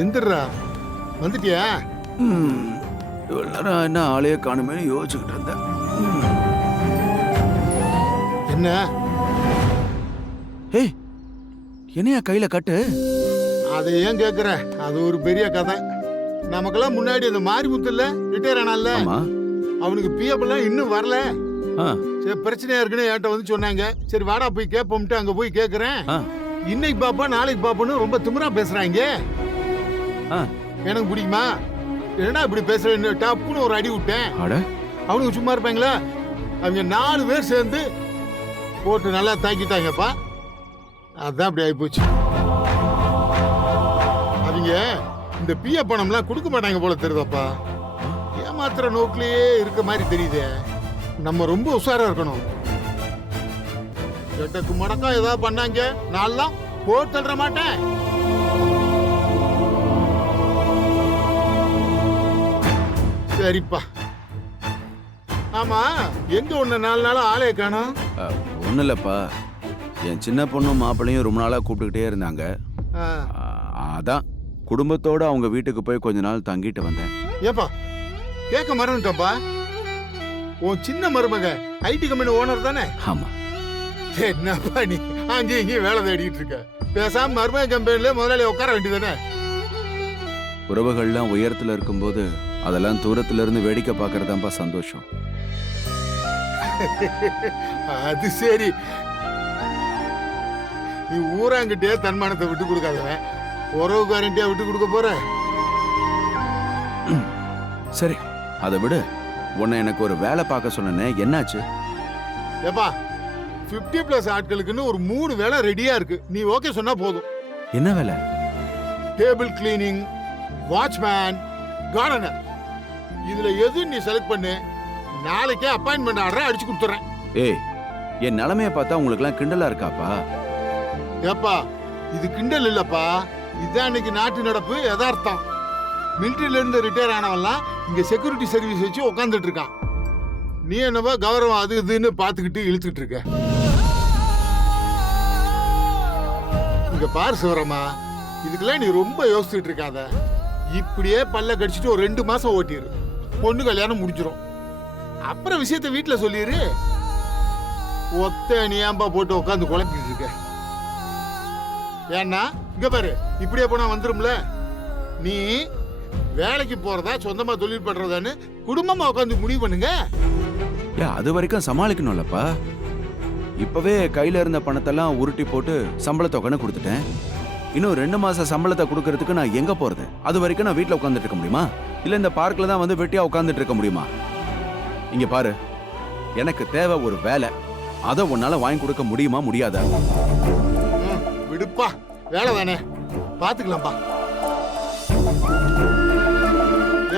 எந்திரா வந்துட்டியா? இவ்வளவு நேரம் என்ன ஆளையே காணுமே யோசிச்சுக்கிட்டு இருந்தேன். என்ன? ஏய், என்னையா கையில கட்டு? அதை ஏன் கேக்குற? அது ஒரு பெரிய கதை. நமக்கெல்லாம் முன்னாடி அந்த மாரிமுத்துல ரிட்டையர் ஆனால, அவனுக்கு பிஎஃப் எல்லாம் இன்னும் வரல. சரி, பிரச்சனையா இருக்குன்னு என்கிட்ட வந்து சொன்னாங்க. சரி வாடா போய் கேட்போம்ட்டு அங்க போய் கேக்குறேன். இன்னைக்கு பாப்பா நாளைக்கு பாப்போன்னு ரொம்ப திமிரா பேசுறாங்க. எனக்கு பிடிக்குமா? என்ன இப்படி பேசுறேன்னு டப்புன்னு ஒரு அடி விட்டேன். அவனுக்கு சும்மா இருப்பாங்களா? அவங்க 4 பேர் சேர்ந்து போட்டு நல்லா தாக்கிட்டாங்கப்பா. அதான் அப்படி ஆயிப்போச்சு. அவங்க இந்த பிஎஃப் பணம்லாம் கொடுக்க மாட்டாங்க போல தெரியுதாப்பா. ஏமாத்துற நோக்கிலேயே இருக்க மாதிரி தெரியுதே. நம்ம ரொம்ப உஷாரா இருக்கணும். எட்டக்கு முடக்கா ஏதாவது பண்ணாங்க நான்லாம் போட்டு தள்ளுற மாட்டேன். சரிப்பா. ஆமா, எங்க ஒண்ணு 4 நாளா ஆளே காணோம்? ஒண்ணு இல்லப்பா, என் சின்ன பொண்ணும் மாப்பிள்ளையும் ரொம்ப நாளா கூப்பிட்டுக்கிட்டே இருந்தாங்க. அதான் குடும்பத்தோட அவங்க வீட்டுக்கு போய் கொஞ்ச நாள் தங்கிட்டு வந்தேன். ஏப்பா கேட்க மறந்துட்டப்பா. உன் சின்ன மருமக ஐடி கம்பெனி ஓனர் தானே? ஆமா. என்னப்பா நீ அங்கேயும் இங்கேயும் வேலை தேடிட்டு இருக்க? பேசாம மருமக கம்பெனில முதலாளி உட்கார வேண்டியதானே? உறவுகள்லாம் உயரத்துல இருக்கும்போது அதெல்லாம் தூரத்துல இருந்து வேடிக்கை பார்க்கறதாப்பா சந்தோஷம். அது சரி, நீ ஊராங்கிட்டே தன்மானத்தை விட்டு கொடுக்காதவன் உறவுக்காரன்ட்டே விட்டு கொடுக்க போற? சரி, அதை விடு. உன்னை எனக்கு ஒரு வேலை பார்க்க சொன்னேனே, என்னாச்சு? ஏப்பா 50+ ஆட்களுக்குன்னு ஒரு 3 வேலை ரெடியா இருக்கு. நீ ஓகே சொன்னா போதும். என்ன வேலை? Table cleaning, watchman, gardener. இதுல எது நீ செலக்ட் பண்ணு, நாளைக்கே அப்பாயின்மெண்ட் ஆர்டர் அடிச்சு கொடுத்துறேன். ஏய், என் நிலைமைய பார்த்தா உங்களுக்கு எல்லாம் கிண்டலா இருக்காப்பா? ஏப்பா இது கிண்டல் இல்லப்பா, இதுதான் இன்னைக்கு நாட்டு நடப்பு, யதார்த்தம். மிலிட்டரியில இருந்து ரிட்டையர் ஆனவெல்லாம் இங்க செக்யூரிட்டி சர்வீஸ் வச்சு உட்காந்துட்டு இருக்கான். நீ என்னவா கௌரவம் அது இதுன்னு பாத்துக்கிட்டு இழுத்துட்டு இருக்க. இங்க பாரு சிவரமா, இதுக்கெல்லாம் நீ ரொம்ப யோசிச்சுட்டு இருக்காத. இப்படியே பல்ல கடிச்சிட்டு ஒரு 2 மாசம் ஓட்டிரு, பொண்ணு கல்யாணம் முடிஞ்சிடும். அப்புறம் விஷயத்த வீட்டுல சொல்லிரு. ஒத்த நீயாம்பா போட்டு உட்காந்து குழப்பிட்டு இருக்க. ஏன்னா இங்க பாரு, இப்படியே போனா வந்துரும்ல. நீ வேலைக்கு போறதா சொந்தமா தொழில் பண்றதான்னு குடும்பமா உட்காந்து முடிவு பண்ணுங்க. அது வரைக்கும் சமாளிக்கணும்லப்பா. இப்பவே கையில இருந்த பணத்தெல்லாம் உருட்டி போட்டு சம்பள தொகைன்னு கொடுத்துட்டேன். இன்னும் 2 மாசம் சம்பளத்தை கொடுக்கறதுக்கு நான் எங்க போறது? அது வரைக்கும் நான் வீட்டுல உட்காந்துட்டு இருக்க முடியுமா? இல்ல இந்த பார்க்ல தான் வந்து வெட்டியா உட்காந்துட்டு இருக்க முடியுமா? இங்க பாரு, எனக்கு தேவை ஒரு வேலை. அதை உன்னால வாங்கி கொடுக்க முடியுமா முடியாதா? விடுப்பா, வேலை தானே பாத்துக்கலாம்பா.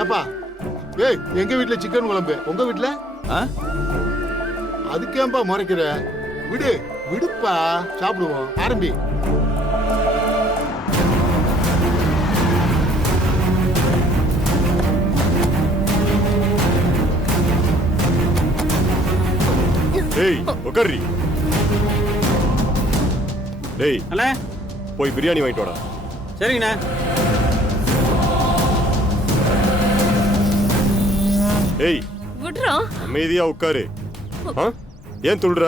ஏப்பா, ஏய் எங்க வீட்டுல சிக்கன் குழம்பு, உங்க வீட்டுல அதுக்கேம்பா முறைக்கிற? விடு விடுப்பா, சாப்பிடுவோம். ஆரம்பி. டேய் உட்கார்றி. டேய் அண்ணே, போய் பிரியாணி வாங்கிட்டு வாடா. சரிங்கண்ணா. டேய் விட்றா. அமைதியா உட்காரு. ஏன் துள்ளுற?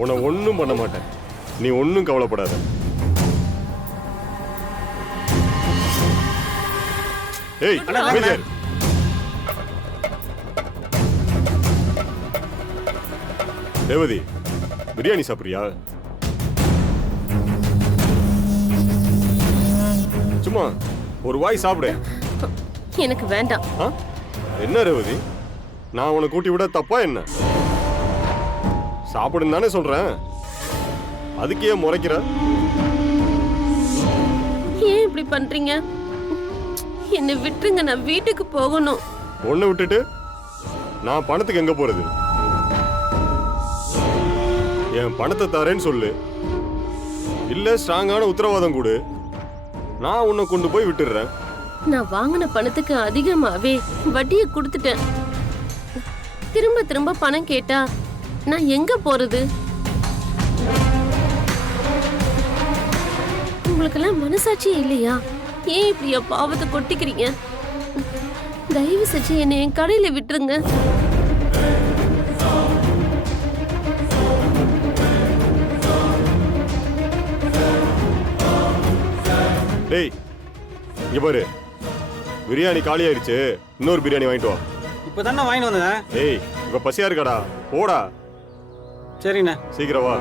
உன்னை ஒன்னும் பண்ண மாட்டேன், நீ ஒன்னும் கவலைப்படாத. ஏய் அமைதியா இரு. ரேவதி, பிரியாணி சாப்பிடுறியா? சும்மா ஒரு வாய் சாப்பிடு. எனக்கு வேண்டாம். என்ன ரேவதி, நான் உன்னை கூட்டி விட தப்பா என்ன? சாப்பிடுன்னு தானே சொல்றேன், அதுக்கு ஏன் முறைக்கிற? ஏன் இப்படி பண்றீங்க? என்னை விட்டுருங்க, நான் வீட்டுக்கு போகணும். உன்னை விட்டுட்டு நான் பணத்துக்கு எங்க போறது? என் பணத்தை தரேன்னு சொல்லு, இல்ல ஸ்ட்ராங்கான உத்தரவாதம் கொடு, நான் உன்னை கொண்டு போய் விட்டுடுறேன். நான் வாங்கின பணத்துக்கு அதிகமாவே வட்டியை கொடுத்துட்டேன். திரும்ப திரும்ப பணம் கேட்டா நான் எங்க போறது? உங்களுக்கெல்லாம் மனசாட்சியே இல்லையா? ஏன் இப்படியா பாவத்தை கொட்டிக்கிறீங்க? தயவு செஞ்சு என்னை என் கடையில விட்டுருங்க. டேய் இங்க பாரு, பிரியாணி காலி ஆயிடுச்சு, இன்னொரு பிரியாணி வாங்கிட்டு வா. இப்பதானே வாங்கிட்டு வந்தேன். டேய் இப்ப பசியா இருக்காடா, போடா. சரிண்ணே. சீக்கிரம் வா.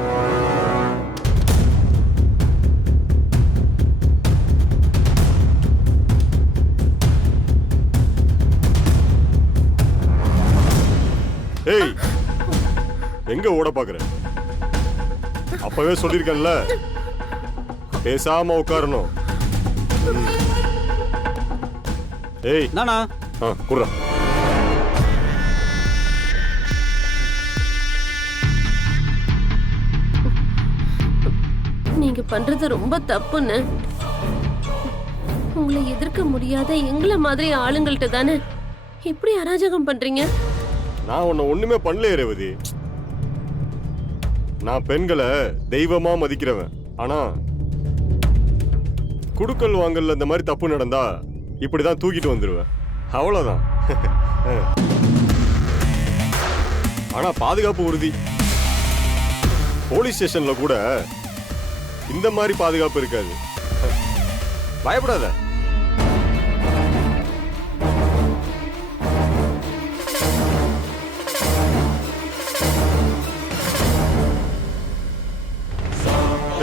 ஏய் எங்க ஓட பாக்குற? அப்பவே சொல்லிருக்கேன்ல, பேசாம உட்காரணும். ஏய் நானா? குர்ரா. நீங்க பண்றது ரொம்ப தப்புன்னு. உங்களை எதிர்க்க முடியாத எங்களை மாதிரி ஆளுங்கள்ட்ட தானே இப்படி அராஜகம் பண்றீங்க? நான் உன்னை ஒண்ணுமே பண்ணலையே ரேவதி. நான் பெண்களை தெய்வமா மதிக்கிறவன். ஆனா குடுக்கல் வாங்கல்ல இந்த மாதிரி தப்பு நடந்தா இப்படிதான் தூக்கிட்டு வந்துருவேன், அவ்வளவுதான். ஆனா பாதுகாப்பு உறுதி. போலீஸ் ஸ்டேஷன்ல கூட இந்த மாதிரி பாதுகாப்பு இருக்காது. பயப்படாத.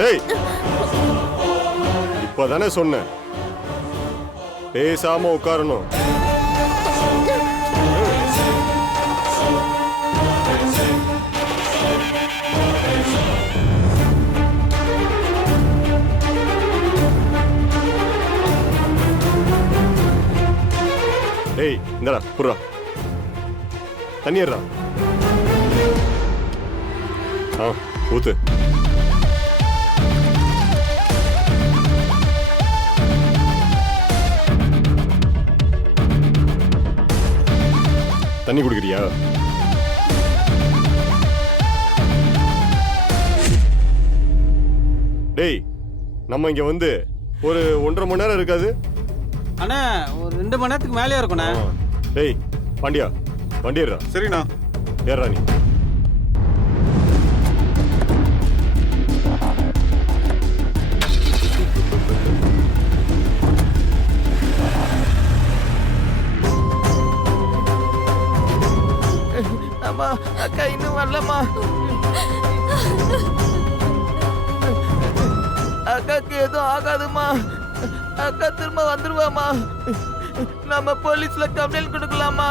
ஏய் இப்பதானே சொன்னேன், பேசாம உட்காரணும். ஏய் இந்தடா புர்ரா, தண்ணீர்ரா. ஊத்து. தண்ணி குடிக்கிறியா? டேய் நம்ம இங்க வந்து ஒரு 1.5 மணி நேரம் இருக்காது. அண்ணா ஒரு 2 மணி நேரத்துக்கு மேலே இருக்குண்ணே. டேய் பாண்டியா, வண்டி ஏறா. சரிண்ணா. ஏறா நீ. அம்மா அக்கா இன்னும் வரலம்மா. அக்காக்கு எதுவும் ஆகாதுமா. அக்கா திரும்ப வந்துருவாமா. நம்ம போலீஸ்ல கம்ப்ளைண்ட் கொடுக்கலாமா?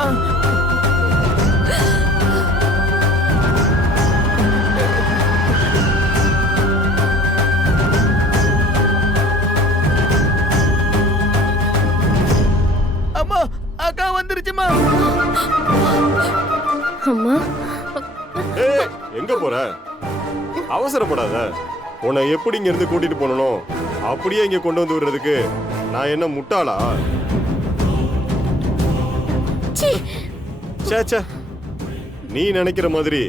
அம்மா அக்கா வந்துருச்சுமா. அம்மா ஏய் எங்க போற? அவசரப்படாத. உன்னை எப்படி இங்க இருந்து கூட்டிட்டு போனணும் அப்படியே இங்க கொண்டு வந்து விடுறதுக்கு நான் என்ன முட்டாளா? ச்சே ச்சே, நீ நினைக்கிற மாதிரி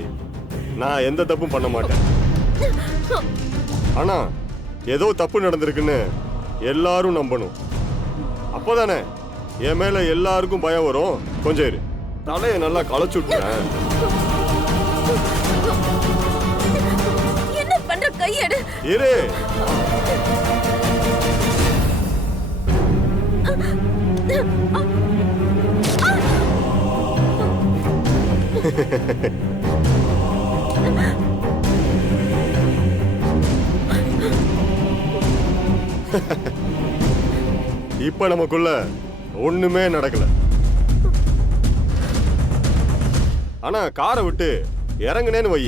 நான் எந்த தப்பும் பண்ண மாட்டேன். ஆனா ஏதோ தப்பு நடந்திருக்குன்னு எல்லாரும் நம்பணும். அப்போதானே என் மேல எல்லாருக்கும் பயம் வரும். கொஞ்சம் இரு, தலையை நல்லா களைச்சு விட்டுறேன். என்ன பண்ற? கையெடு. இரு. இப்ப நமக்குள்ள ஒண்ணுமே நடக்கல. ஆனா காரை விட்டு இறங்குனேன்னு வை,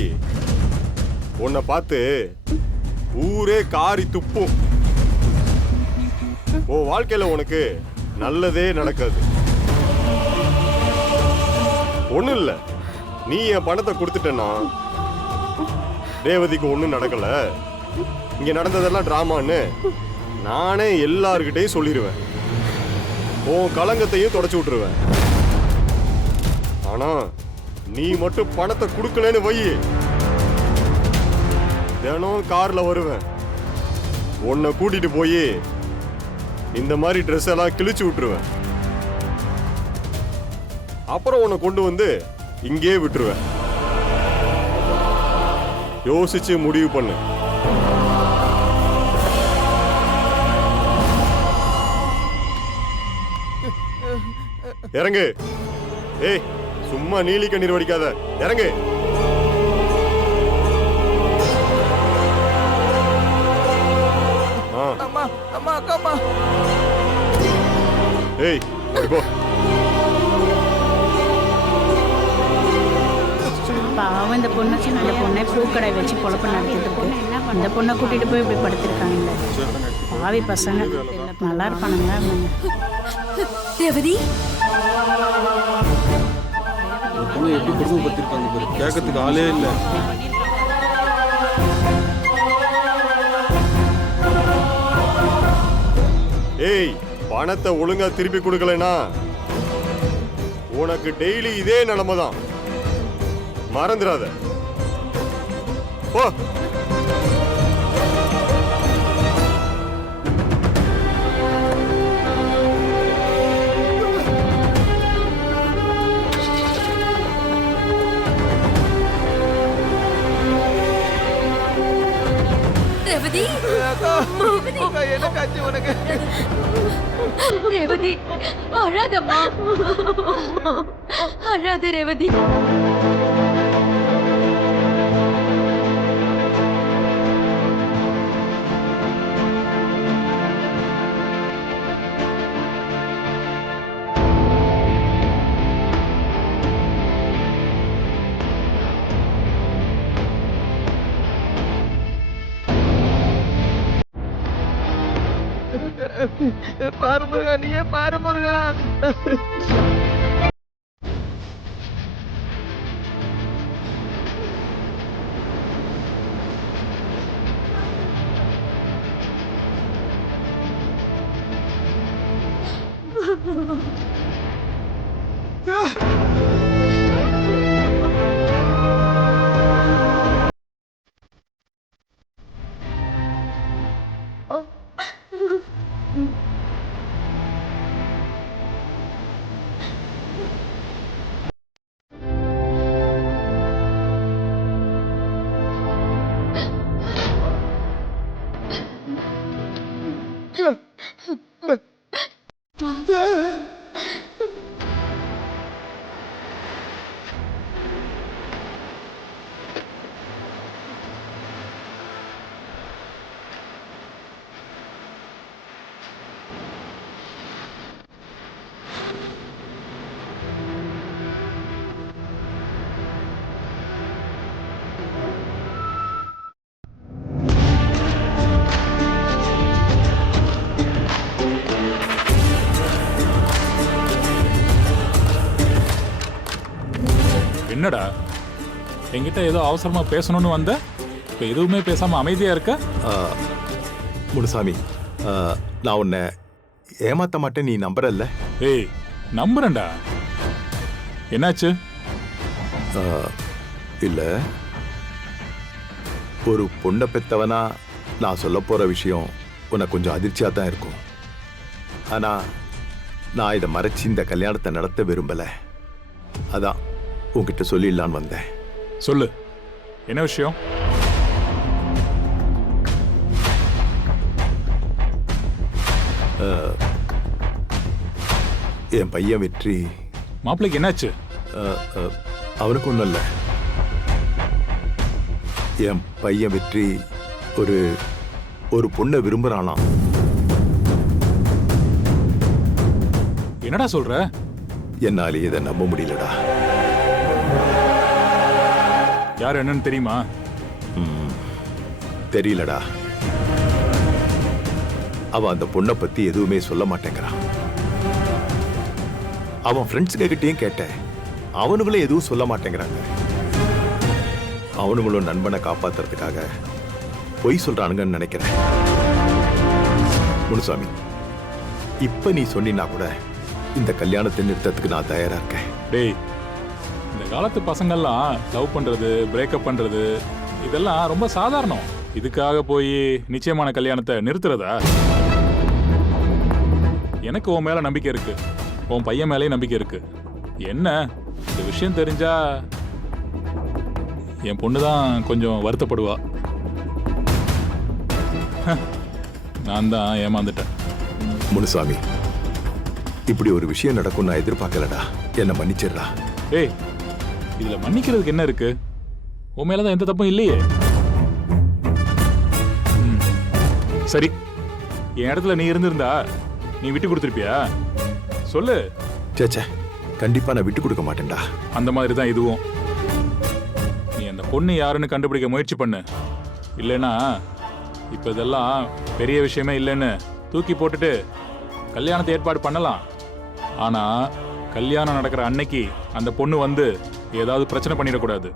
உன்னை பார்த்து ஊரே காரி துப்பும். உன் வாழ்க்கையில உனக்கு நல்லதே நடக்காது. ஒண்ணும் இல்ல, நீ என் பணத்தை கொடுத்துட்டேன்னா ரேவதிக்கு ஒண்ணும் நடக்கல, இங்க நடந்ததெல்லாம் டிராமான்னு நானே எல்லார்கிட்டையும் சொல்லிடுவேன். உன் களங்கத்தையும் தொடச்சு விட்டுருவேன். ஆனா நீ மட்டும் பணத்தை கொடுக்கலன்னு வை, தினம் கார்ல வருவேன், உன்னை கூட்டிட்டு போய் இந்த மாதிரி ட்ரெஸ் எல்லாம் கிழிச்சு விட்டுருவேன். அப்புறம் உன்னை கொண்டு வந்து இங்கே விட்டுருவேன். யோசிச்சு முடிவு பண்ணு. இறங்கு. ஏய், சும்மா நீலி கண்ணீர் வடிக்காத, இறங்கு. அம்மா அம்மா அக்கா அம்மா. ஏய், போ. பாவம் இந்த பொண்ணு சின்ன பொண்ணை பூக்கடை வச்சு பொழப்பு நடத்திட்டு இருக்கு. இந்த பொண்ணை கூட்டிட்டு போய் இப்படி படுத்திருக்காங்க. பாவி பசங்க நல்லா இருப்பானுங்க. ரேவதி, பொண்ணு எப்படி குடும்பப்படுத்திருக்காங்க பாரு, கேட்கறதுக்கு ஆளே இல்லை. ஏய், பணத்தை ஒழுங்கா திருப்பி கொடுக்கலனா உனக்கு டெய்லி இதே நிலைமை தான். மறந்துடாத. போ. ரேவதி, அக்கா அக்கா என்ன காட்சி உனக்கு? ரேவதி, அழாதம்மா, அழாத ரேவதி. பாரு முருகா, நீயே பாரு முருகா. என்னடா என்கிட்ட ஏதோ அவசரமா பேசணும்னு வந்த, இப்போ எதுவுமே பேசாம அமைதியா இருக்க? முனுசாமி, நான் உன்னை ஏமாத்த மாட்டேன், நீ நம்புறல்ல? ஏய், நம்புறேன்டா. என்னாச்சு? இல்ல, ஒரு பொண்ணை பெத்தவனா நான் சொல்ல போற விஷயம் உனக்கு கொஞ்சம் அதிர்ச்சியா தான் இருக்கும். ஆனா நான் இதை மறைச்சு இந்த கல்யாணத்தை நடத்த விரும்பல. அதான் உன்கிட்ட சொல்லிடலான்னு வந்தேன். சொல்லு, என்ன விஷயம்? என் பையன் வெற்றி. மாப்பிள்ளைக்கு என்னாச்சு? அவனுக்கு ஒன்றும் இல்லை. என் பையன் வெற்றி ஒரு பொண்ணை விரும்புறானாம். என்னடா சொல்ற? என்னாலே இதை நம்ப முடியலடா. யார் என்னன்னு தெரியுமா? தெரியலடா. அவன் அந்த பொண்ணை பத்தி எதுவுமே சொல்ல மாட்டேங்கிறான். அவன் ஃப்ரெண்ட்ஸுங்க கிட்டயும் கேட்டேன், அவனுங்களும் எதுவும் சொல்ல மாட்டேங்கிறாங்க. அவனுங்களும் நண்பனை காப்பாத்துறதுக்காக பொய் சொல்றானுங்கன்னு நினைக்கிறேன். முனுசாமி, இப்ப நீ சொன்னா கூட இந்த கல்யாணத்தை நிறுத்தத்துக்கு நான் தயாரா இருக்கேன். டேய், இந்த காலத்து பசங்கள்லாம் லவ் பண்றது, பிரேக்கப் பண்றது இதெல்லாம் ரொம்ப சாதாரணம். இதுக்காக போய் நிச்சயமான கல்யாணத்தை நிறுத்துறதா? எனக்கு உன் மேல நம்பிக்கை இருக்கு, உன் பையன் மேலேயும் நம்பிக்கை இருக்கு. என்ன இந்த விஷயம் தெரிஞ்சா என் பொண்ணு தான் கொஞ்சம் வருத்தப்படுவா. நான் தான் ஏமாந்துட்டேன். முனுசாமி, இப்படி ஒரு விஷயம் நடக்கும் நான் எதிர்பார்க்கலடா. என்ன மன்னிச்சிடுறா. ஏய், இதுல மன்னிக்கிறதுக்கு என்ன இருக்கு? உன் மேலதான் எந்த தப்பும் இல்லையே. சரி, என் இடத்துல நீ இருந்திருந்தா நீ விட்டு கொடுத்துருப்பியா? சொல்லு. சேச்சே, கண்டிப்பா நான் விட்டு கொடுக்க மாட்டேன்டா. அந்த மாதிரி தான் இதுவும். நீ அந்த பொண்ணு யாருன்னு கண்டுபிடிக்க முயற்சி பண்ணு. இல்லைன்னா இப்ப இதெல்லாம் பெரிய விஷயமே இல்லைன்னு தூக்கி போட்டுட்டு கல்யாணத்தை ஏற்பாடு பண்ணலாம். ஆனா கல்யாணம் நடக்கிற அன்னைக்கு அந்த பொண்ணு வந்து ஏதாவது பிரச்சனை பண்ணிடக்கூடாது.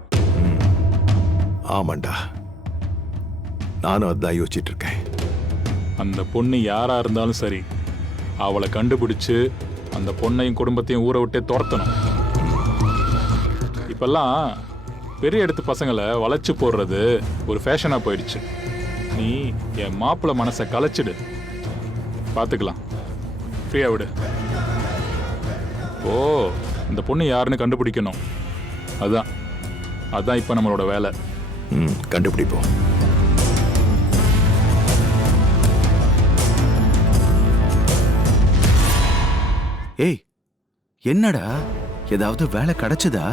ஆமாண்டா, நானும் அதான் யோசிச்சுட்டு இருக்கேன். அந்த பொண்ணு யாரா இருந்தாலும் சரி, அவளை கண்டுபிடிச்சு அந்த பொண்ணையும் குடும்பத்தையும் ஊரை விட்டே துரத்தணும். இப்பெல்லாம் பெரிய இடத்து பசங்களை வளைச்சு போடுறது ஒரு ஃபேஷனா போயிடுச்சு. நீ என் மாப்பிள்ளை மனசை கலைச்சிடு, பார்த்துக்கலாம். ஃப்ரீயா விடு. ஓ, இந்த பொண்ணு யாருன்னு கண்டுபிடிக்கணும். அதான் இப்போ நம்மளோட வேலை. கண்டுபிடிப்போம். ஏய், என்னடா ஏதாவது வேலை கிடைச்சதா?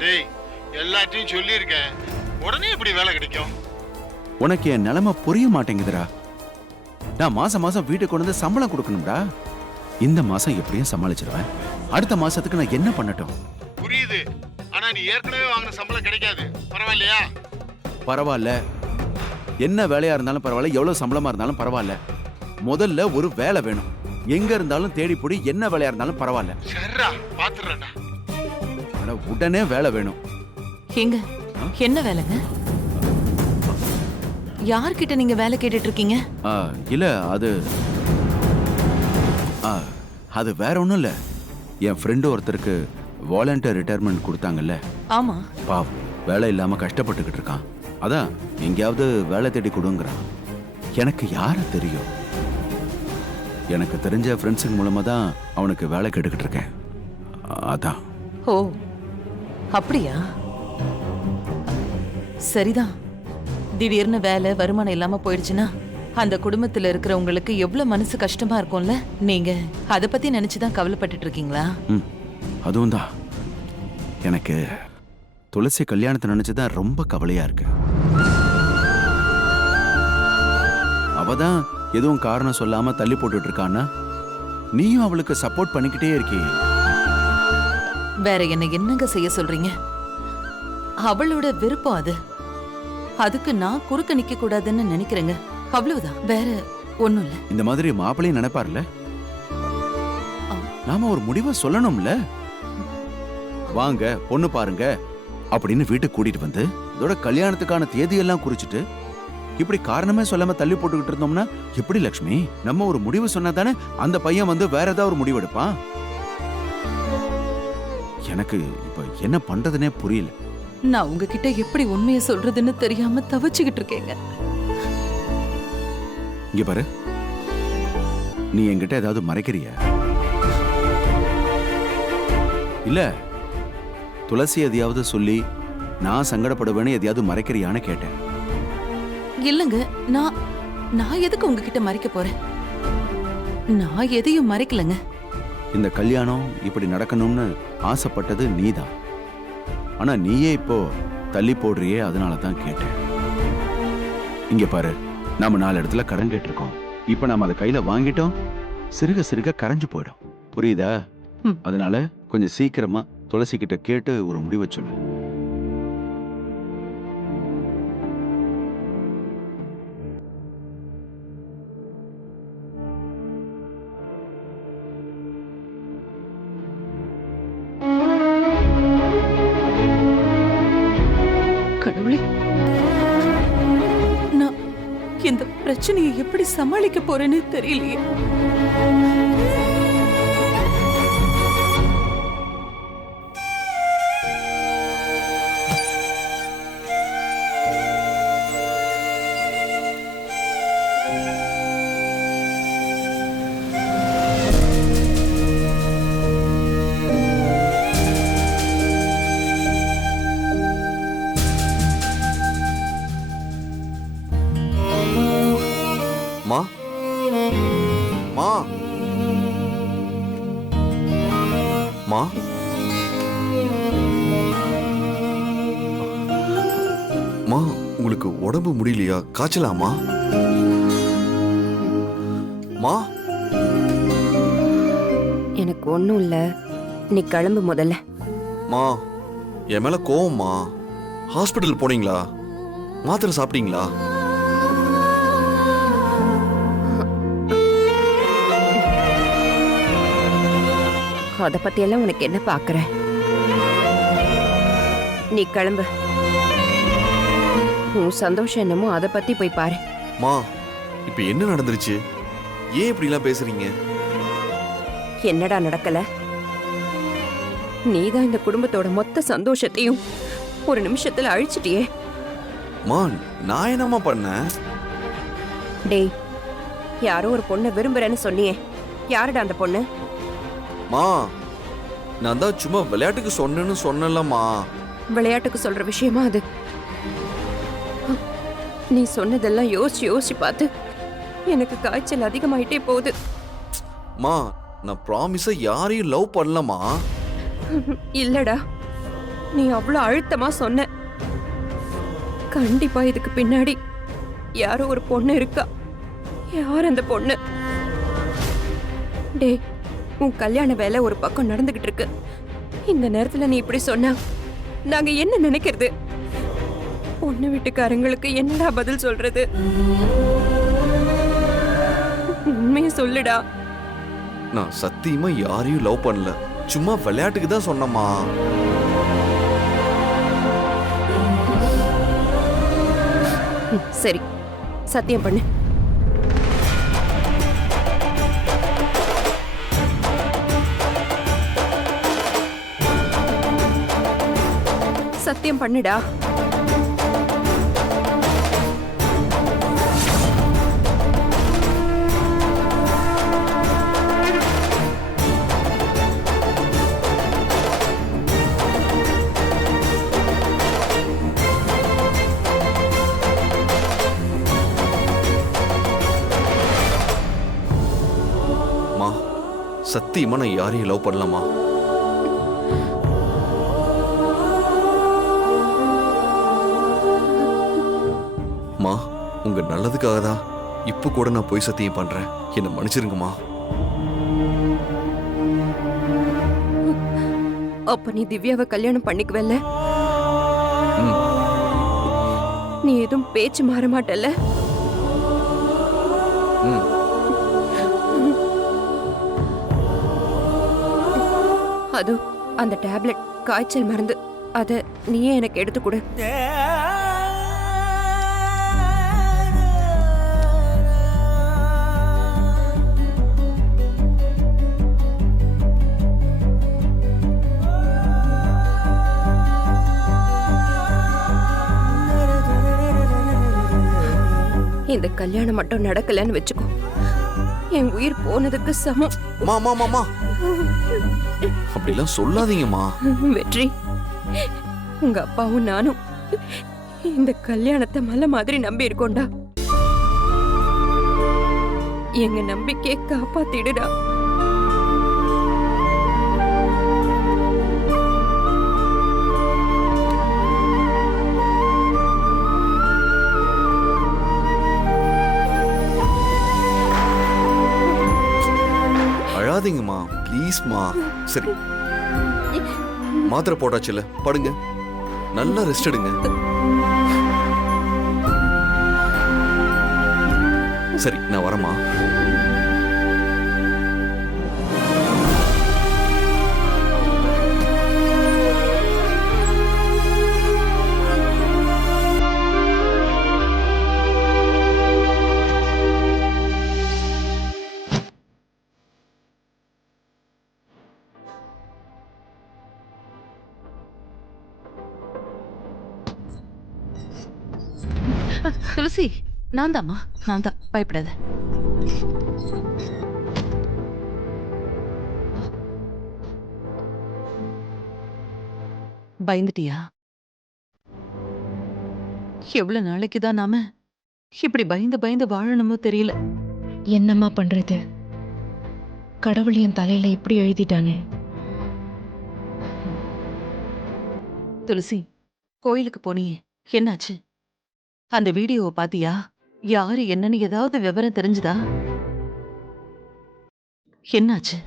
டேய், எல்லாத்தையும் சொல்லியிருக்கேன், உடனே எப்படி வேலை கிடைக்கும்? உனக்கு என் நிலைமை புரிய மாட்டேங்குதுடா. நான் மாசம் மாசம் வீட்டுக்கு கொண்டு வந்து சம்பளம் கொடுக்கணும்டா. இந்த மாசம் எப்படியும் சமாளிச்சிருவேன். அடுத்த மாசத்துக்கு நான் என்ன பண்ணட்டும்? புரியுது, ஆனா நீ ஏற்கனவே வாங்கின சம்பளம் கிடைக்காது. பரவாயில்லையா? பரவாயில்ல, என்ன வேலையா இருந்தாலும் பரவாயில்ல, எவ்வளவு சம்பளமா இருந்தாலும் பரவாயில்ல. முதல்ல ஒரு வேலை வேணும். எங்க இருந்தாலும் தேடி போடி, என்ன வேலையா இருந்தாலும் பரவாயில்ல. சரிடா, பாத்துறேன்டா. உடனே வேலை வேணும். எங்க என்ன வேலைங்க? யார்கிட்ட நீங்க வேலை கேட்டுட்டு இருக்கீங்க? இல்ல, அது வேற ஒண்ணும் இல்ல. என் ஃப்ரெண்டு ஒருத்தருக்கு வாலண்டியர் ரிட்டையர்மெண்ட் கொடுத்தாங்கல்ல. ஆமா. பாவம், வேலை இல்லாம கஷ்டப்பட்டுக்கிட்டு இருக்கான். அதான் எங்கேயாவது வேலை தேடி கொடுங்கிறான். எனக்கு யார தெரியும்? எனக்கு தெரிஞ்ச ஃப்ரெண்ட்ஸுங்க மூலமா தான் அவனுக்கு வேலை கேட்டுக்கிட்டு இருக்கேன். அதான். ஓ, அப்படியா? சரிதான். திடீர்னு வேலை வருமானம் இல்லாம போயிடுச்சுன்னா அந்த குடும்பத்துல இருக்கிறவங்களுக்கு எவ்வளவு மனசு கஷ்டமா இருக்கும்ல. நீங்க அத பத்தி நினைச்சுதான் கவலைப்பட்டுட்டு இருக்கீங்களா? அதுவும் தான். எனக்கு துளசி கல்யாணத்தை நினைச்சுதான் ரொம்ப கவலையா இருக்கு. அவதான் எதுவும் காரணம் சொல்லாம தள்ளி போட்டுட்டு இருக்கான்னா, நீயும் அவளுக்கு சப்போர்ட் பண்ணிக்கிட்டே இருக்கீ. வேற என்னங்க செய்ய சொல்றீங்க? அவளோட விருப்பம் அது. அதுக்கு நான் குறுக்க நிக்க கூடாதுன்னு நினைக்கிறேங்க. அவ்வளவுதான், வேற ஒண்ணும் இல்ல. இந்த மாதிரி மாப்பிள்ளையும் நினைப்பார்ல. நாம ஒரு முடிவை சொல்லணும்ல. வாங்க பொண்ணு பாருங்க அப்படின்னு வீட்டுக்கு கூட்டிட்டு வந்து இதோட கல்யாணத்துக்கான தேதியெல்லாம் குறிச்சிட்டு இப்படி காரணமே சொல்லாம தள்ளி போட்டுக்கிட்டு இருந்தோம்னா எப்படி லட்சுமி? நம்ம ஒரு முடிவு சொன்னா தானே அந்த பையன் வந்து வேற ஏதாவது ஒரு முடிவு எடுப்பான். எனக்கு இப்ப என்ன பண்றதுனே புரியல. நான் உங்ககிட்ட எப்படி உண்மையை சொல்றதுன்னு தெரியாம தவிச்சுக்கிட்டு இருக்கேங்க. இங்க பாரு, நீ என்கிட்ட ஏதாவது மறைக்கிறியா? இல்ல துளசி எதையாவது சொல்லி நான் சங்கடப்படுவேன்னு எதையாவது மறைக்கிறியான்னு கேட்டேன். இல்லங்க, நான் எதுக்கு உங்ககிட்ட மறைக்க போறேன்? நான் எதையும் மறைக்கலங்க. இந்த கல்யாணம் இப்படி நடக்கணும்னு ஆசைப்பட்டது நீதான். ஆனா நீயே இப்போ தள்ளி போடுறியே, அதனால தான் கேட்டேன். இங்க பாரு, நாம 4 இடத்துல கடன் கேட்டிருக்கோம். இப்ப நாம அதை கையில வாங்கிட்டோம், சிறுக சிறுக கரைஞ்சு போயிடும். புரியுதா? அதனால கொஞ்சம் சீக்கிரமா துளசி கிட்ட கேட்டு ஒரு முடிவை சொல்லு. கடவுளே, நான் இந்த பிரச்சனையை எப்படி சமாளிக்க போறேன்னு தெரியலையே. மா உங்களுக்கு உடம்பு முடியலையா? காய்ச்சலாமா? மா எனக்கு ஒன்றும் இல்லை, நீ கிளம்பு முதல்ல. மா என் மேல கோவமா? ஹாஸ்பிட்டல் போனீங்களா? மாத்திரை சாப்பிட்டீங்களா? அதை பத்தியெல்லாம் உனக்கு என்ன பாக்குற? நீ கிளம்பு. உன் சந்தோஷம் என்னமோ அதை பத்தி போய் பாரு. மா இப்ப என்ன நடந்துருச்சு? ஏன் இப்படி எல்லாம் பேசுறீங்க? என்னடா நடக்கல? நீதான் இந்த குடும்பத்தோட மொத்த சந்தோஷத்தையும் ஒரு நிமிஷத்துல அழிச்சிட்டியே. மா நான் என்னம்மா பண்ணேன்? டேய், யாரோ ஒரு பொண்ணை விரும்புறேன்னு சொன்னியே, யாருடா அந்த பொண்ணு? மா நான் தான் சும்மா விளையாட்டுக்கு சொன்னேன்னு சொன்னலம்மா. விளையாட்டுக்கு சொல்ற விஷயமா அது? நீ சொன்னதெல்லாம் யோசிச்சு யோசிச்சு பார்த்து எனக்கு காய்ச்சல் அதிகமாயிட்டே போகுது. மா நான் ப்ராமிஸா யாரையும் லவ் பண்ணலமா. இல்லடா, நீ அவ்வளவு அழுத்தமா சொன்ன. கண்டிப்பா இதுக்கு பின்னாடி யாரோ ஒரு பொண்ணு இருக்கா. யார் அந்த பொண்ணு? டேய், உன் கல்யாண வேலை ஒரு பக்கம் நடந்துகிட்டு இருக்கு. இந்த நேரத்துல நீ இப்படி சொன்னா நாங்க என்ன நினைக்கிறது? பொண்ணு வீட்டுக்காரங்களுக்கு என்னடா பதில் சொல்றது? உண்மையை சொல்லுடா. நான் சத்தியமா யாரையும் லவ் பண்ணல, சும்மா விளையாட்டுக்கு தான் சொன்னம்மா. சரி, சத்தியம் பண்ணு. சத்தியம் பண்ணுடா. மா சத்தியமா நான் யாரையும் லவ் பண்ணலாமா? மா உங்க நல்லதுக்காக தான் இப்ப கூட நான் போய் சத்தியம் பண்றேன். என்ன மன்னிச்சிருங்கம்மா. அப்ப நீ திவ்யாவை கல்யாணம் பண்ணிக்குவல்ல? நீ எதுவும் பேச்சு மாற மாட்டல்ல? அது அந்த டேப்லெட் காய்ச்சல் மருந்து, அத நீயே எனக்கு எடுத்து கொடு. இந்த கல்யாணம் மட்டும் நடக்கலன்னு வச்சுக்கோ, என் உயிர் போனதுக்கு சமம். மாமா மாமா அப்படிலாம் சொல்லாதீங்கம்மா. வெற்றி, உங்க அப்பாவும் நானும் இந்த கல்யாணத்தை மலை மாதிரி நம்பி இருக்கோண்டா. எங்க நம்பிக்கையை காப்பாத்திடுடா. அழாதீங்கம்மா ப்ளீஸ்மா. சரி மாத்திரை போட்டாச்சுல, படுங்க, நல்லா ரெஸ்ட் எடுங்க. சரி நான் வரமா. துளசி, நான் தாம்மா, நான் தான், பயப்படாத. பயந்துட்டியா? எவ்வளவு நாளைக்கு தான் நாம இப்படி பயந்து பயந்து வாழணுமோ தெரியல. என்னம்மா பண்றது? கடவுள் என் தலையில இப்படி எழுதிட்டானே. துளசி, கோயிலுக்கு போனியே, என்னாச்சு? அந்த வீடியோவை பாத்தியா? யாரு என்னன்னு ஏதாவது விவரம் தெரிஞ்சுதா? என்னாச்சு?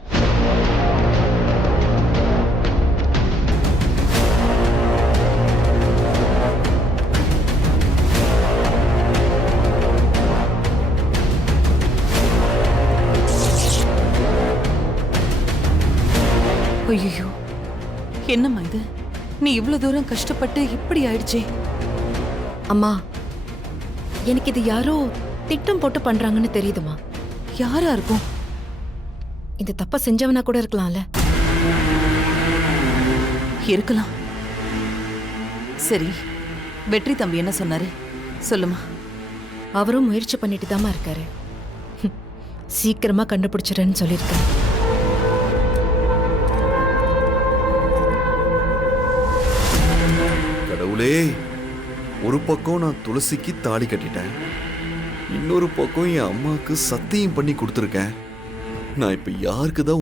ஐயோ, என்னம்மா இது? நீ இவ்வளவு தூரம் கஷ்டப்பட்டு இப்படி ஆயிடுச்சே. அம்மா, எனக்கு இது யாரோ திட்டம் போட்டு பண்றாங்கன்னு தெரியுதுமா. யாரா இருக்கும்? இந்த தப்ப செஞ்சவனா கூட இருக்கலாம்ல. இருக்கலாம். சரி, வெற்றி தம்பி என்ன சொன்னாரு சொல்லுமா. அவரும் முயற்சி பண்ணிட்டு தாமா இருக்காரு. சீக்கிரமா கண்டுபிடிச்சிடறேன்னு சொல்லியிருக்காரு. கடவுளே, ஒரு பக்கம் நான் துளசிக்கு தாலி கட்டிட்டேன், இன்னொரு பக்கம் என் அம்மாவுக்கு சத்தியம் பண்ணி கொடுத்துருக்கேன். நான் இப்ப யாருக்கு தான்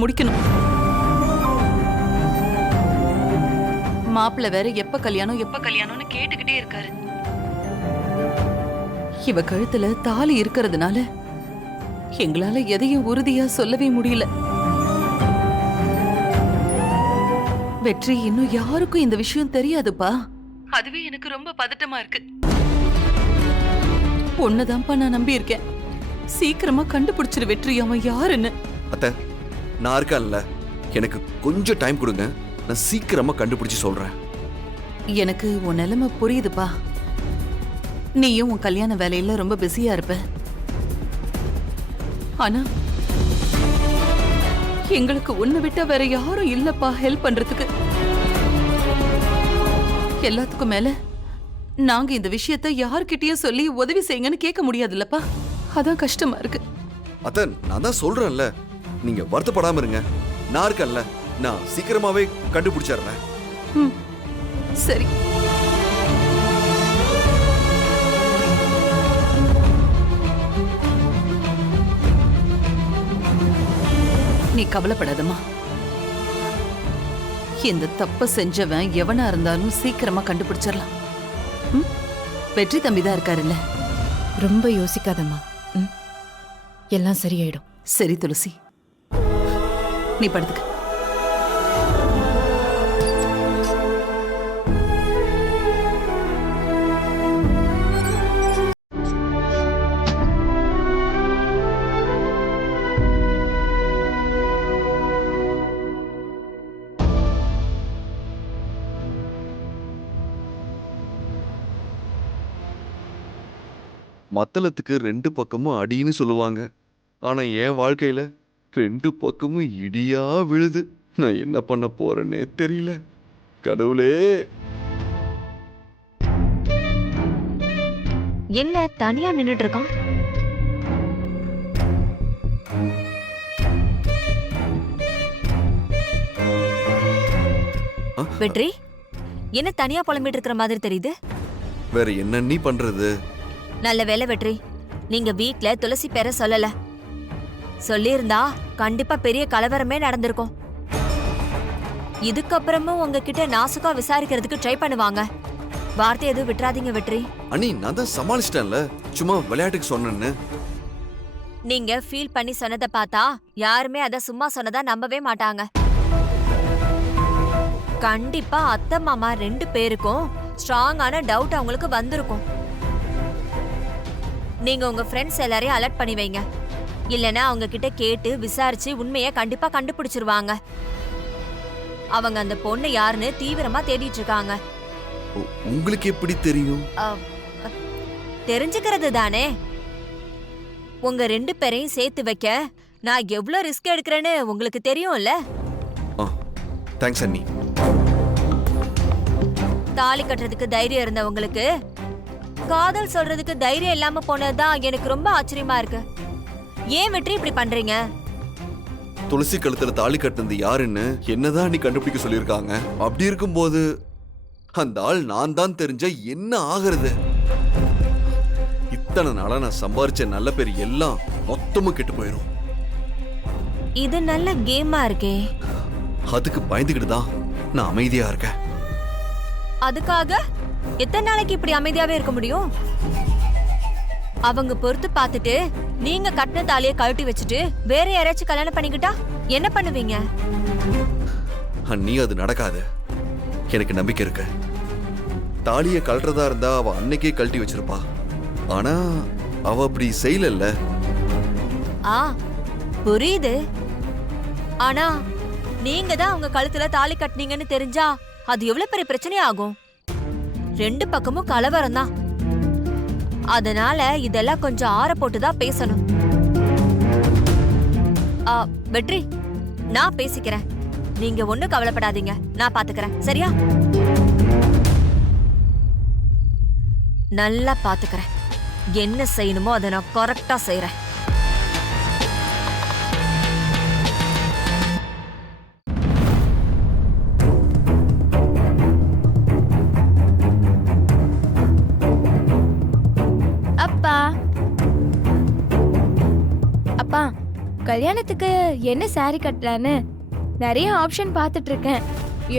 முடிக்கணும். மாப்பிள்ள வேற எப்ப கல்யாணம்னு கேட்டுக்கிட்டே இருக்காரு. இவ கழுத்துல தாலி இருக்கிறதுனால எங்களால எதையும் உறுதியா சொல்லவே முடியல. வெற்றி, இன்னும் யாருக்கும் இந்த விஷயம் தெரியாதுப்பா. அதுவே எனக்கு ரொம்ப பதட்டமா இருக்கு. பொண்ணுதான்ப்பா நான் நம்பி இருக்கேன். சீக்கிரமா கண்டுபிடிச்சிரு வெற்றி, அவன் யாருன்னு. அத்தை, நான் இருக்கேன்ல, எனக்கு கொஞ்சம் டைம் கொடுங்க, நான் சீக்கிரமா கண்டுபிடிச்சு சொல்றேன். எனக்கு உன் நிலைமை புரியுதுப்பா. நீயும் உன் கல்யாண வேலையில ரொம்ப பிஸியா இருப்ப. ஆனா எங்களுக்கு உன்னை விட்டா வேற யாரும் இல்லப்பா ஹெல்ப் பண்றதுக்கு. எல்லாத்துக்கும் மேல நாங்க இந்த விஷயத்தை யார்கிட்டயும் சொல்லி உதவி செய்யுங்கன்னு கேட்க முடியாதுல்லப்பா. அதான் கஷ்டமா இருக்கு. அத்தை, நான் தான் சொல்றேன்ல, நீங்க வருத்தப்படாம இருங்க, நான் இருக்கேன்ல, நான் சீக்கிரமாவே கண்டுபிடிச்சிடுறேன். சரி. நீ கவலைப்படாதம்மா. இந்த தப்ப செஞ்சவன் எவனா இருந்தாலும் சீக்கிரமா கண்டுபிடிச்சிடலாம். வெற்றி தம்பிதான் இருக்காருல்ல. ரொம்ப யோசிக்காதம்மா. எல்லாம் சரியாயிடும். சரி துளசி, நீ படுத்துக்க. மத்தளத்துக்கு ரெண்டு பக்கமும் அடின்னு சொல்லுவாங்க, ஆனா என் வாழ்க்கையில ரெண்டு பக்கமும் இடியா விழுது. நான் என்ன பண்ண போறேன்னே தெரியல. கடவுளே. என்ன தனியா நின்னுட்டு இருக்கான்? வெற்றி, என்ன தனியா புலம்பிட்டு இருக்கிற மாதிரி தெரியுது? வேற என்ன நீ பண்றது? நல்ல வேலை வெற்றி, நீங்க வீட்ல துளசி பேரை சொல்லல. சொல்லியிருந்தா கண்டிப்பா பெரிய கலவரமே நடந்திருக்கும். இதுக்கப்புறமும் உங்ககிட்ட நாசுக்கா விசாரிக்கிறதுக்கு ட்ரை பண்ணுவாங்க. வார்த்தை எதுவும் விட்டுறாதீங்க வெற்றி. அண்ணி, நான் தான் சமாளிச்சிட்டேன்ல, சும்மா விளையாட்டுக்கு சொன்னேன்னு. நீங்க ஃபீல் பண்ணி சொன்னதை பார்த்தா யாருமே அத சும்மா சொன்னதா நம்பவே மாட்டாங்க. கண்டிப்பா அத்தை மாமா ரெண்டு பேருக்கும் ஸ்ட்ராங்கான டவுட் அவங்களுக்கு வந்திருக்கும். நீங்க உங்க ஃப்ரெண்ட்ஸ் எல்லாரையும் அலர்ட் பண்ணி வைங்க. இல்லனா அவங்க கிட்ட கேட்டு விசாரிச்சு உண்மையை கண்டிப்பா கண்டுபிடிச்சிருவாங்க. அவங்க அந்த பொண்ணு யாருன்னு தீவிரமா தேடிட்டு இருக்காங்க. உங்களுக்கு எப்படி தெரியும்? தெரிஞ்சுக்கிறது தானே. உங்க 2 பேரையும் சேர்த்து வைக்க நான் எவ்வளவு ரிஸ்க் எடுக்கிறேன்னு உங்களுக்கு தெரியும்ல. தேங்க்ஸ் அண்ணி. தாலி கட்டுறதுக்கு தைரியம் இருந்த உங்களுக்கு காதல் சொல்றதுக்கு தைரியம் இல்லாம போனதுதான் எனக்கு ரொம்ப ஆச்சரியமா இருக்கு. ஏன் வெற்றி இப்படி பண்றீங்க? துளசி கழுத்துல தாலி கட்டினது யாருன்னு என்னதான் நீ கண்டுபிடிக்க சொல்லியிருக்காங்க. அப்படி இருக்கும்போது அந்த ஆள் நான் தான் தெரிஞ்ச என்ன ஆகுறது? இத்தனை நாளா நான் சம்பாரிச்ச நல்ல பேர் எல்லாம் மொத்தமும் கெட்டு போயிடும். இது நல்ல கேமா இருக்கே. அதுக்கு பயந்துகிட்டு தான் நான் அமைதியா இருக்கேன். அதுக்காக எத்தனை நாளைக்கு இப்படி அமைதியாவே இருக்க முடியும்? அவங்க பொறுத்து பார்த்துட்டு நீங்க கட்டின தாலியை கழட்டி வச்சுட்டு வேற யாராச்சும் கல்யாணம் பண்ணிக்கிட்டா என்ன பண்ணுவீங்க? அண்ணி அது நடக்காது. எனக்கு நம்பிக்கை இருக்கு. தாலியை கழட்டுறதா இருந்தா அவ அன்னைக்கே கழட்டி வச்சிருப்பா. ஆனா அவ அப்படி செய்யல. புரியுது. ஆனா நீங்க தான் அவங்க கழுத்துல தாலி கட்டினீங்கன்னு தெரிஞ்சா அது எவ்வளவு பெரிய பிரச்சனை ஆகும். 2 பக்கமும் கலவரம் தான். அதனால இதெல்லாம் கொஞ்சம் ஆற போட்டுதான் பேசணும். வெற்றி, நான் பேசிக்கிறேன். நீங்க ஒண்ணும் கவலைப்படாதீங்க, நான் பாத்துக்கிறேன். சரியா? நல்லா பாத்துக்கிறேன். என்ன செய்யணுமோ அதை நான் கரெக்டா செய்யறேன். அப்பா, கல்யாணத்துக்கு என்ன சாரி கட்டலான்னு நிறைய ஆப்ஷன் பார்த்துட்டு இருக்கேன்.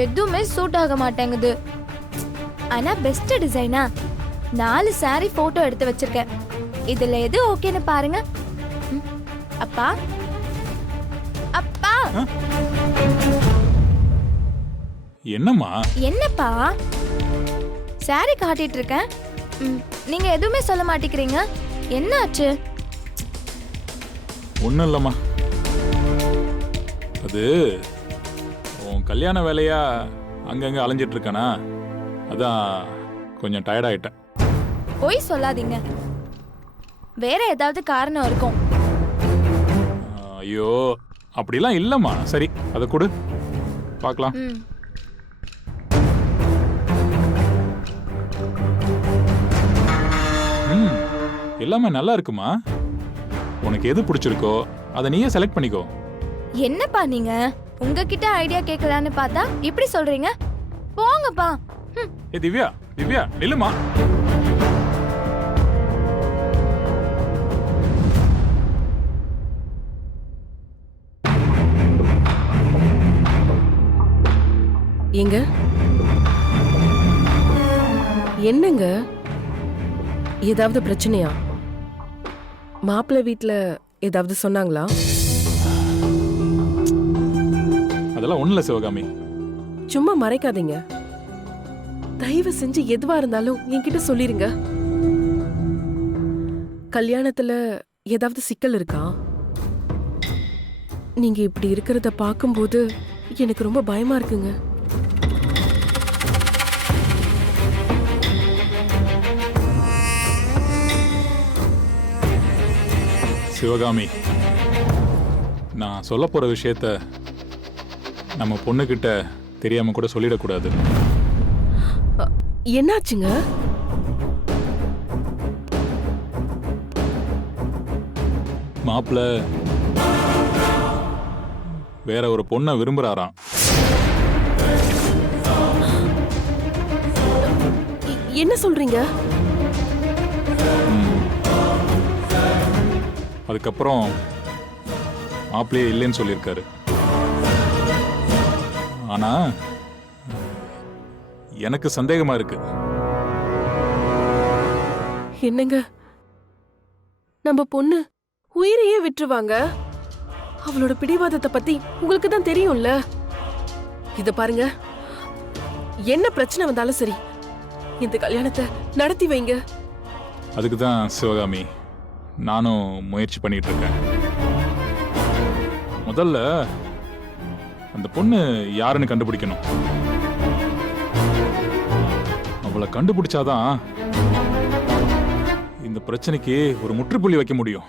எதுவுமே சூட் ஆக மாட்டேங்குது. ஆனா பெஸ்ட் டிசைனா 4 சாரி போட்டோ எடுத்து வச்சிருக்கேன். இதுல எது ஓகேன்னு பாருங்க. அப்பா, அப்பா, என்னம்மா? என்னப்பா சாரி காட்டிட்டு இருக்கேன், நீங்க எதுவுமே சொல்ல மாட்டேங்கிறீங்க. என்ன ஆச்சு? ஒன்றும் இல்லைம்மா, அது உன் கல்யாண வேலையா அங்கங்கே அலைஞ்சிட்டு இருக்கானா, அதான் கொஞ்சம் டயர்டாயிட்டேன். போய் சொல்லாதீங்க, வேற ஏதாவது காரணம் இருக்கும். ஐயோ, அப்படிலாம் இல்லைம்மா. சரி, அதை கொடு பார்க்கலாம். எல்லாமே நல்லா இருக்குமா. உனக்கு எது பிடிச்சிருக்கோ அதை நீயே செலக்ட் பண்ணிக்கோ. என்னப்பா நீங்க உங்ககிட்ட ஐடியா கேட்கலான்னு பார்த்தா இப்படி சொல்றீங்க. போங்கப்பா. ஏ திவ்யா, திவ்யா நில்லுமா. ஏங்க, என்னங்க, ஏதாவது பிரச்சனையா? மாப்பிள்ளை வீட்ல ஏதாவது சொன்னாங்களா? அதெல்லாம் ஒண்ணுல சிவகாமி. சும்மா மறைக்காதீங்க. தயவு செஞ்சு எதுவா இருந்தாலும் என்கிட்ட சொல்லிருங்க. கல்யாணத்துல ஏதாவது சிக்கல் இருக்கா? நீங்க இப்படி இருக்கிறத பார்க்கும்போது எனக்கு ரொம்ப பயமா இருக்குங்க. சிவகாமி, நான் சொல்ல போற விஷயத்த நம்ம பொண்ணுகிட்ட தெரியாம கூட சொல்லிடக்கூடாது. என்னாச்சுங்க? மாப்பிள்ள வேற ஒரு பொண்ணை விரும்புறாராம். என்ன சொல்றீங்க? அதுக்கப்புறம் மாப்பிள்ளையே இல்லைன்னு சொல்லியிருக்காரு. ஆனா எனக்கு சந்தேகமா இருக்கு. என்னங்க, நம்ம பொண்ணு உயிரையே விட்டுருவாங்க. அவளோட பிடிவாதத்தை பத்தி உங்களுக்கு தான் தெரியும்ல. இத பாருங்க, என்ன பிரச்சனை வந்தாலும் சரி, இந்த கல்யாணத்தை நடத்தி வைங்க. அதுக்கு தான் சிவகாமி நானும் முயற்சி பண்ணிட்டு இருக்கேன். முதல்ல அந்த பொண்ணு யாருன்னு கண்டுபிடிக்கணும். அவளை கண்டுபிடிச்சாதான் இந்த பிரச்சனைக்கு ஒரு முற்றுப்புள்ளி வைக்க முடியும்.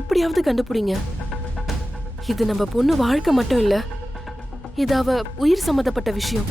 எப்படியாவது கண்டுபிடிங்க. இது நம்ம பொண்ணு வாழ்க்கை மட்டும் இல்ல, இது அவ உயிர் சம்பந்தப்பட்ட விஷயம்.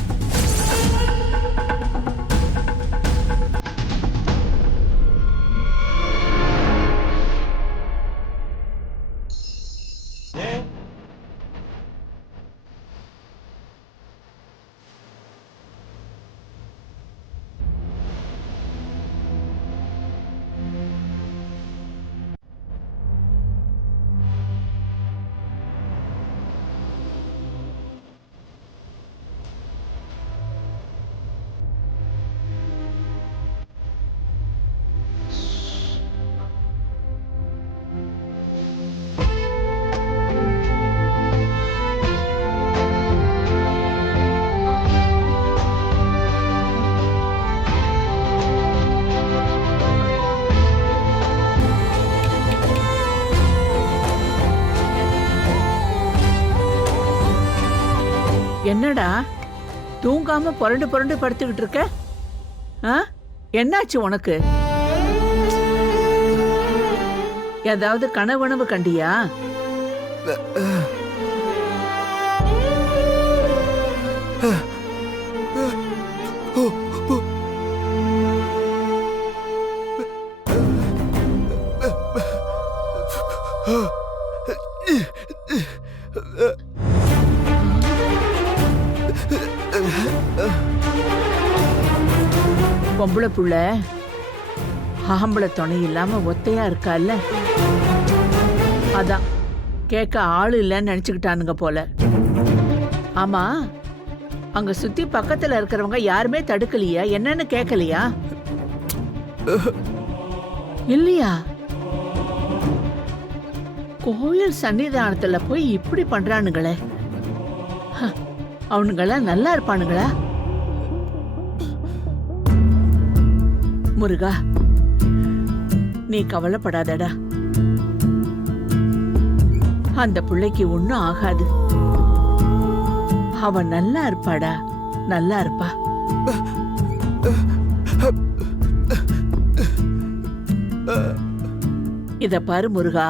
என்னடா தூங்காம புரண்டு புரண்டு படுத்துக்கிட்டு இருக்க? என்னாச்சு உனக்கு? ஏதாவது கனவு கண்டியா? பொம்பளை புள்ள ஆம்பளை துணை இல்லாம ஒத்தையா இருக்கால, அதான் கேட்க ஆளு இல்லைன்னு நினைச்சுக்கிட்டானுங்க போல. ஆமா, அங்க சுத்தி பக்கத்துல இருக்கிறவங்க யாருமே தடுக்கலையா? என்னன்னு கேட்கலையா? இல்லையா? கோயில் சன்னிதானத்துல போய் இப்படி பண்றானுங்களே, அவனுங்களா நல்லா இருப்பானுங்களா? முருகா, நீ கவலைப்படாதடா. அந்த பிள்ளைக்கு ஒண்ணும் ஆகாது. அவன் நல்லா இருப்பாடா, நல்லா இருப்பா. இத பாரு முருகா,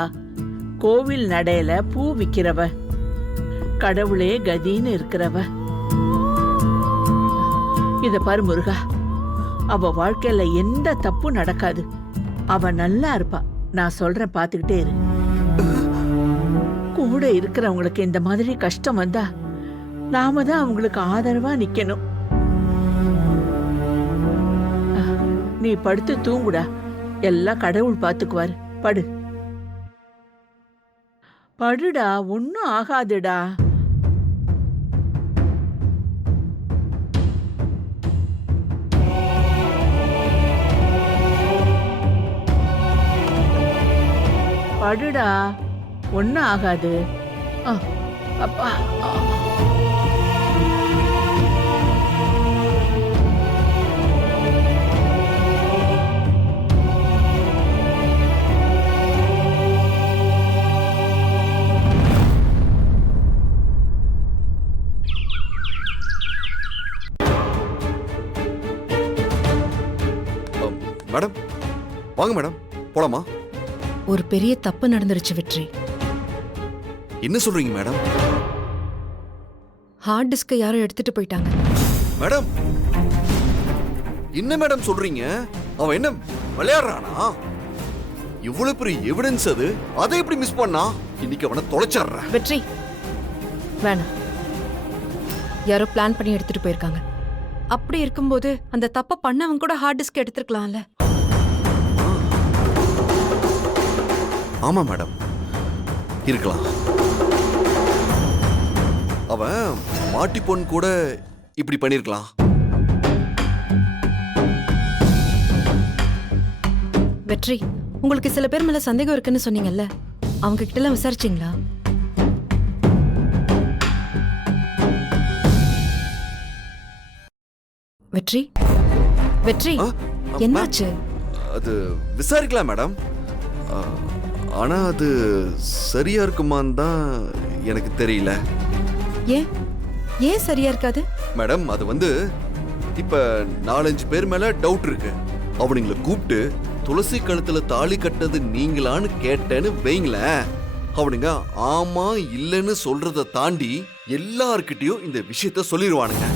கோவில் நடையில பூ விக்கிறவ, கடவுளே கதின்னு இருக்கிறவ. இத பாரு முருகா, அவ வாழ்க்கையில எந்த தப்பும் நடக்காது. அவ நல்லா இருப்பா. நான் சொல்றேன், பாத்துக்கிட்டே இரு. கூட இருக்கிறவங்களுக்கு இந்த மாதிரி கஷ்டம் வந்தா நாம தான் அவங்களுக்கு ஆதரவா நிக்கணும். நீ படுத்து தூங்குடா, எல்லாம் கடவுள் பாத்துக்குவாரு. படு படுடா, ஒன்னும் ஆகாதுடா. படுடா, ஒன்னும் ஆகாது. அப்பா, மேடம் வாங்க மேடம், போலாமா? ஒரு பெரிய தப்பு நடந்துருச்சு வெற்றி. என்ன சொல்றீங்க மேடம்? ஹார்ட் டிஸ்கை யாரோ எடுத்துட்டு போயிட்டாங்க. மேடம் என்ன மேடம் சொல்றீங்க? அவன் என்ன விளையாடுறானா? இவ்வளவு பெரிய எவிடன்ஸ் அது, அதை எப்படி மிஸ் பண்ணா? இன்னைக்கு அவனை தொலைச்சிடுறேன். வெற்றி வேணாம், யாரோ பிளான் பண்ணி எடுத்துட்டு போயிருக்காங்க. அப்படி இருக்கும்போது அந்த தப்பை பண்ணவங்க கூட ஹார்ட் டிஸ்க் எடுத்துருக்கலாம்ல. ஆமா மேடம், இருக்கலாம். அவன் மாட்டி பொண்ணு கூட இப்படி பண்ணிருக்கலாம். வெற்றி, உங்களுக்கு சில பேர் மேல சந்தேகம் இருக்குன்னு சொன்னீங்கல்ல, அவங்க கிட்ட எல்லாம் விசாரிச்சீங்களா? வெற்றி வெற்றி என்னாச்சு? அது விசாரிக்கலாம் மேடம், ஆனா அது சரியா இருக்குமான்னு தான் எனக்கு தெரியல. ஏன் சரியா இருக்காது? மேடம் அது வந்து இப்ப 4-5 பேர் மேல டவுட் இருக்கு. அவனுங்களை கூப்பிட்டு துளசி கழுத்துல தாலி கட்டது நீங்களான்னு கேட்டேன்னு வைங்களேன், அவனுங்க ஆமா இல்லைன்னு சொல்றத தாண்டி எல்லார்கிட்டயும் இந்த விஷயத்த சொல்லிடுவானுங்க.